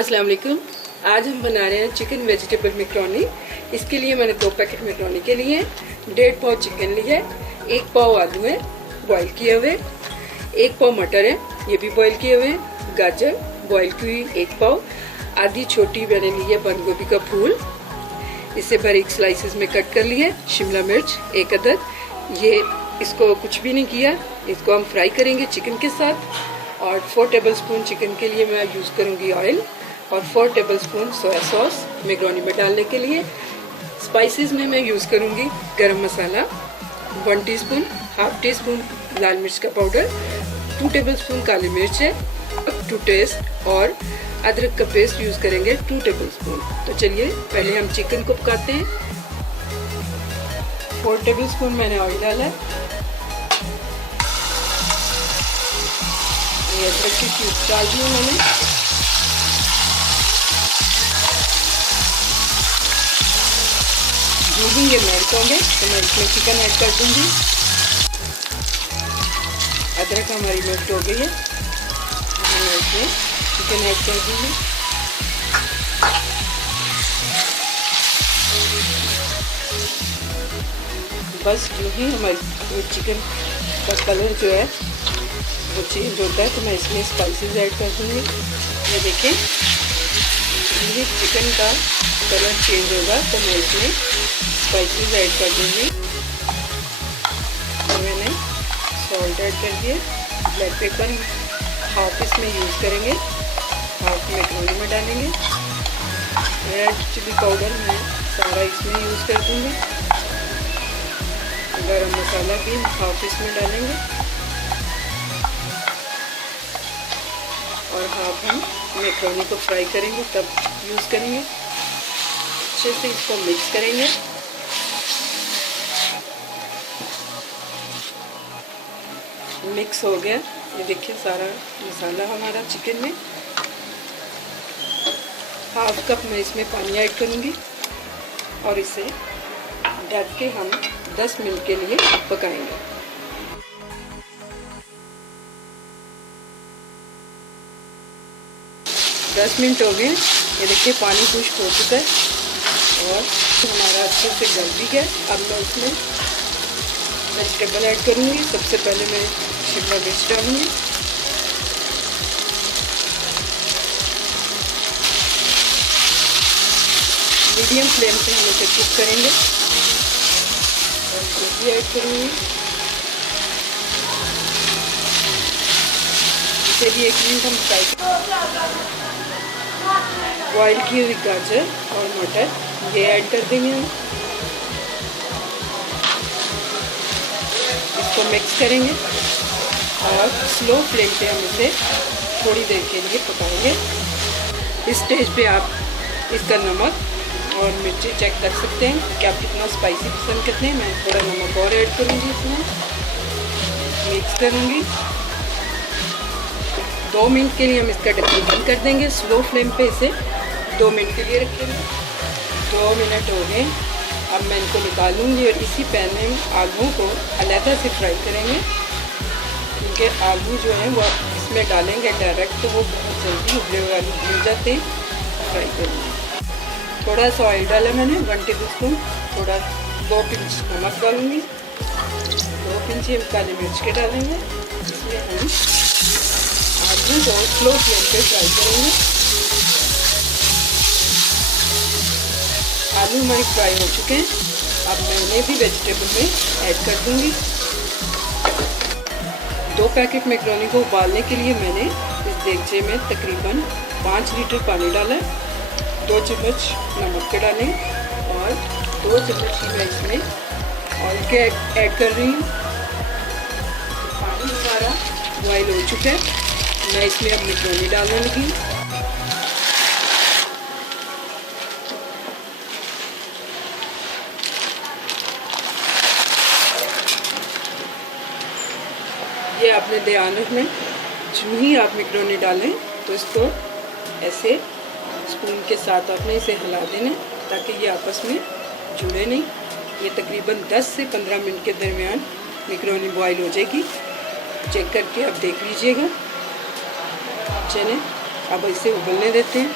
अस्सलाम वालेकुम। आज हम बना रहे हैं चिकन वेजिटेबल मैकरोनी। इसके लिए मैंने 2 पैकेट मैकरोनी के लिए 1.5 पाव चिकन लिया है, 1 पाव आलू है बॉईल किए हुए, 1 पाव मटर है ये भी बॉईल किए हुए, गाजर बॉईल की हुई 1 पाव, आधी छोटी मैंने ली है बंद गोभी का फूल, इसे बारीक स्लाइसेस में कट कर लिया, शिमला मिर्च 1 अदद। ये इसको कुछ भी नहीं किया, इसको हम फ्राई करेंगे चिकन के साथ। और 4 टेबलस्पून चिकन के लिए मैं यूज़ करूँगी ऑयल और 4 टेबलस्पून सोया सॉस मैकरोनी में डालने के लिए। स्पाइसेस में मैं यूज़ करूँगी गरम मसाला 1 टीस्पून, हाफ टी स्पून लाल मिर्च का पाउडर, 2 टेबलस्पून काली मिर्च है टू टेस्ट, और अदरक का पेस्ट यूज़ करेंगे 2 टेबलस्पून। तो चलिए पहले हम चिकन को पकाते हैं। 4 टेबलस्पून मैंने ऑयल डाला है, ये अदरक की क्यूब्स डाल दी मैंने। जो भी ये मेल्ट होंगे तो मैं इसमें चिकन ऐड कर दूंगी। अदरक हमारी मेल्ट हो गई है, मैं इसमें चिकन ऐड कर दूंगी। बस जो ही हमारी चिकन का कलर जो है वो चेंज होता है तो मैं इसमें स्पाइसेस ऐड कर दूँगी। ये देखें ये चिकन का कलर चेंज होगा तो मैं इसमें स्पाइसेस ऐड कर दूँगी। तो मैंने सॉल्ट ऐड कर दिया, ब्लैक पेपर हाफ इसमें यूज़ करेंगे, हाफ मैकरोनी में डालेंगे। रेड चिली पाउडर मैं सारा इसमें यूज़ कर दूँगी। गरम मसाला भी हाफ इसमें डालेंगे और हाफ हम मैकरोनी को फ्राई करेंगे तब यूज़ करेंगे। अच्छे से इसको मिक्स करेंगे। मिक्स हो गया, ये देखिए सारा मसाला हमारा चिकन में। हाफ कप मैं इसमें पानी ऐड करूँगी और इसे ढक के हम 10 मिनट के लिए पकाएंगे। 10 मिनट हो गए, ये देखिए पानी खुश्क हो चुका है और हमारा अच्छे से गल भी गया। अब मैं इसमें वेजिटेबल ऐड करूँगी। सबसे पहले मैं शिमला मिर्च डालूँगी, मीडियम फ्लेम पे हम इसे कुक करेंगे। और गोभी ऐड करूँगी, इसे भी 1 मिनट हम फ्राई। बॉईल की हुई गाजर और मटर ये ऐड कर देंगे हम, इसको मिक्स करेंगे और स्लो फ्लेम पे हम इसे थोड़ी देर के लिए पकाएंगे। इस स्टेज पे आप इसका नमक और मिर्ची चेक कर सकते हैं कि आप कितना स्पाइसी पसंद करते हैं। मैं थोड़ा नमक और ऐड करूँगी, इसमें मिक्स करूँगी। 2 मिनट के लिए हम इसका ढक्कन बंद कर देंगे। स्लो फ्लेम पे इसे 2 मिनट के लिए रखेंगे। 2 मिनट हो गए, अब मैं इनको निकालूंगी और इसी पैन में आलू को अलग से फ्राई करेंगे, क्योंकि आलू जो है वो इसमें डालेंगे डायरेक्ट तो वो बहुत जल्दी उबले हुए आलू भून जाते हैं। फ्राई करूँगी। थोड़ा सा ऑयल डाला मैंने 1 टेबलस्पून, थोड़ा 2 पिंच नमक डालूँगी, 2 पिंच हम काली मिर्च के डालेंगे। इसमें हम आलू को स्लो फ्लेम पे फ्राई करेंगे। आलू हमारी फ्राई हो चुके हैं, अब मैं उन्हें भी वेजिटेबल में ऐड कर दूंगी। 2 पैकेट मैकरोनी को उबालने के लिए मैंने इस देगचे में तकरीबन 5 लीटर पानी डाला है। 2 चम्मच नमक के डालें और 2 चम्मच ही मैं इसमें ऑयल के ऐड कर रही हूँ। पानी हमारा बॉयल हो चुका है, मैं इसमें अब मैकरोनी डालने लगी। ये आपने ध्यान रखना, जो ही आप मैकरोनी डालें तो इसको ऐसे स्पून के साथ आपने इसे हिला देना ताकि ये आपस में जुड़े नहीं। ये तकरीबन 10 से 15 मिनट के दरमियान मैकरोनी बॉईल हो जाएगी। चेक करके आप देख लीजिएगा। चलें अब इसे उबलने देते हैं।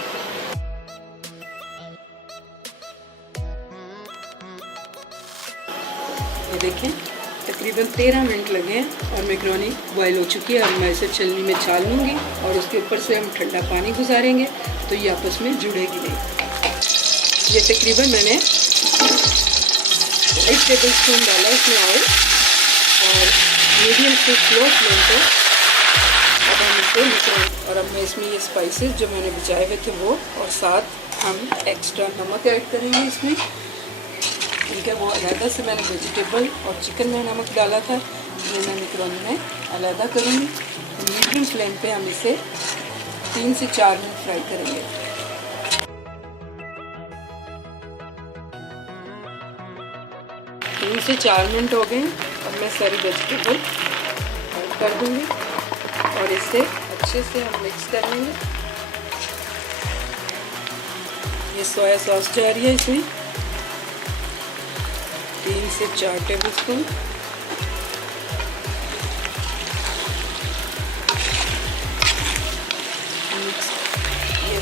देखें तकरीबन 13 मिनट लगे हैं और मैक्रोनी बॉयल हो चुकी है। अब मैं इसे छलनी में छान लूँगी और उसके ऊपर से हम ठंडा पानी गुजारेंगे तो ये आपस में जुड़ेगी नहीं। ये तकरीबन मैंने 1 टेबल स्पून डाला इसमें ऑयल और मीडियम से स्लो फ्लेम पे अब हम इसे मैक्रोनी और अब मैं इसमें ये स्पाइसेस जो मैंने बचाए हुए थे वो और साथ हम एक्स्ट्रा नमक ऐड करेंगे इसमें। ठीक है, वो अलहदा से मैंने वेजिटेबल और चिकन में नमक डाला था, ये मैं मैक्रोनी में अलहदा करूँगी। मीडियम फ्लेम पे हम इसे 3 से 4 मिनट फ्राई करेंगे। तीन से 4 मिनट हो गए। अब मैं सारी वेजिटेबल ऐड कर दूँगी और इसे अच्छे से हम मिक्स कर लेंगे। ये सोया सॉस जा रही है इसमें 3 से 4 टेबल स्पून। ये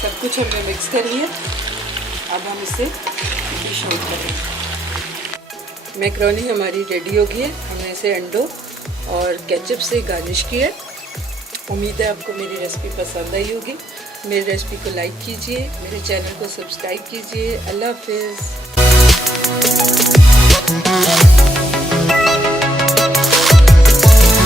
सब कुछ हमने मिक्स कर लिया। अब हम इसे डिश आउट करेंगे। मैक्रोनी हमारी रेडी हो गई है। हमने इसे अंडों और केचप से गार्निश किया है। उम्मीद है आपको मेरी रेसिपी पसंद आई होगी। मेरी रेसिपी को लाइक कीजिए, मेरे चैनल को सब्सक्राइब कीजिए। अल्लाह हाफिज़।